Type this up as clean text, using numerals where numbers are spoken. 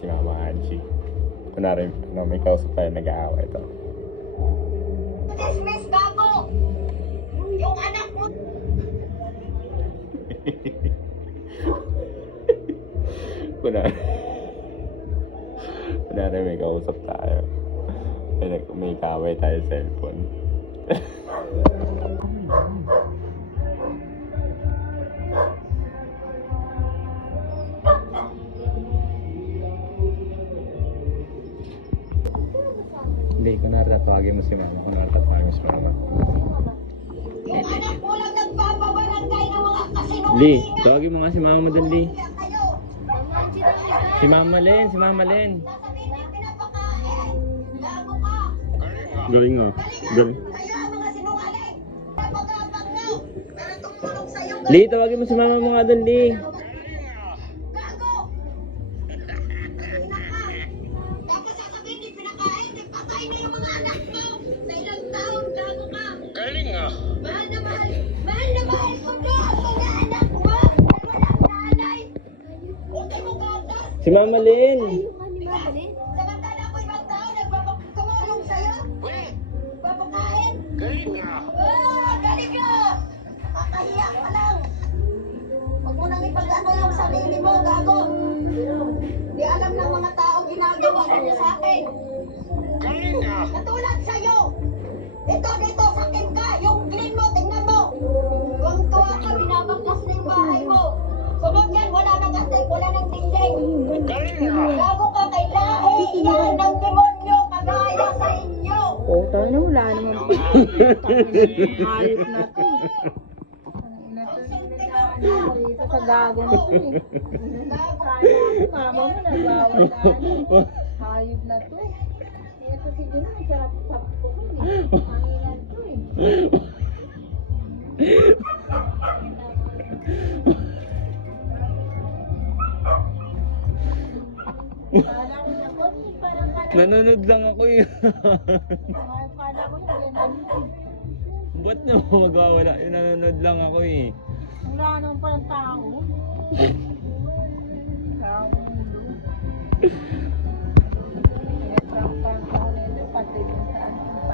si Mama Angie. Kunwari, may kausap tayo nag-aaway ito. Dismiss gago! Yung anak mo! Kunwari may kausap tayo. May kaaway tayo sa cellphone. Hindi, kunwari tatawagin mo si Mama. Yung anak mo lang nagpapabarangay ng mga kasinungalingan! Li, tawagin mo nga si Mama Madali. Kayo! Si Mama Len. Sasabihin mo pinapakain! Gago ka! Galing nga. Galing. Kayo ang mga sinungaling! Napagapag mo! Para tumulong sa'yo! Li, tawagin mo si Mama mo nga doon, Li. Gago! Ina ka! Tapos sasabihin din pinakain! Nagpakain na yung mga anak mo! Sa ilang taon! Gago ka! Galing nga. Mahal na mahal! Mahal na mahal ko to! Ang mga anak mo! Ay walang nanay! Ultimo gatas! Si Mama Len. Samantala ko ibang tao nagpapakumulong sa'yo? Papakain? Galing nga. Galing ka! Nakakahiya ka lang! Huwag mo nang ipag-ano yung sarili mo, gago! Di alam ng mga tao ginagawa niyo sa akin! Galing nga. Katulad sa'yo! Dito, sakin ka! Yung clean mo, tingnan mo! Huwag tuwa ka, binabaklas na yung bahay mo! Sunod yan, wala nang astig, wala nang dingding! Galing nga. Gago ka kay lahi yan ng demonyo kagaya sa inyo! Puta na, wala naman po. Ayop na to eh. Dito sa gago na to eh. Mama mo nagbawal na ano. Ayop na to eh. Ito siguro may sarap-sarap to eh. Panginan to eh. Parang ako, parang Nanonood lang ako eh. kala ko yung ganun. Ba't niyo magwawala? Nanonood lang ako eh. Wala naman palang tao. Tao ulo.